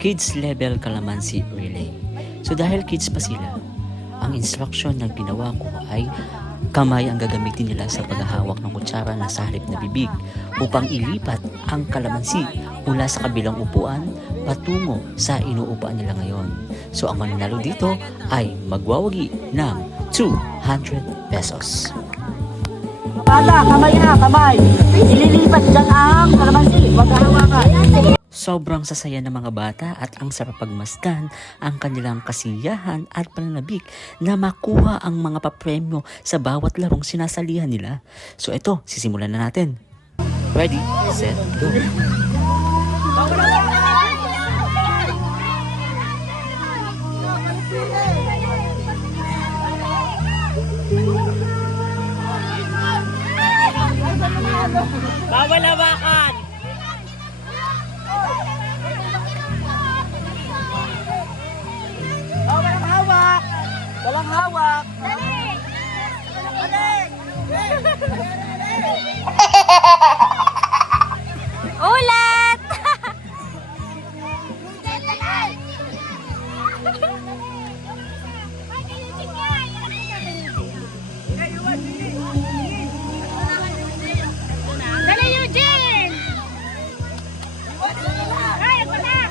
Kids Level Calamansi Relay. So dahil kids pa sila, ang instruction na ginawa ko ay kamay ang gagamitin nila sa paghahawak ng kutsara na sa halip na bibig upang ilipat ang kalamansi mula sa kabilang upuan patungo sa inuupuan nila ngayon. So ang mananalo dito ay magwawagi ng 200 pesos. Bata, kamay na, kamay. Ililipat dyan ang kalamansi. Huwag hawakan. Sobrang sasaya ng mga bata at ang sarap pagmasdan ang kanilang kasiyahan at pananabik na makuha ang mga papremyo sa bawat larong sinasalihan nila. So ito, sisimulan na natin. Ready, set, go! Bawal hawakan! Oh, walang hawak! Walang hawak! Dali! Ulat! Dali, Eugene!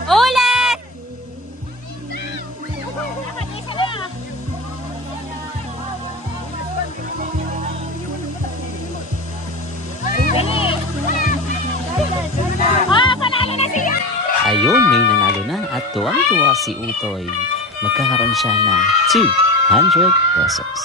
Ulat! Oh, panalo na siya! Ayun, may nanalo na at tuwang-tuwa si Utoy. Magkakaroon siya ng 200 pesos.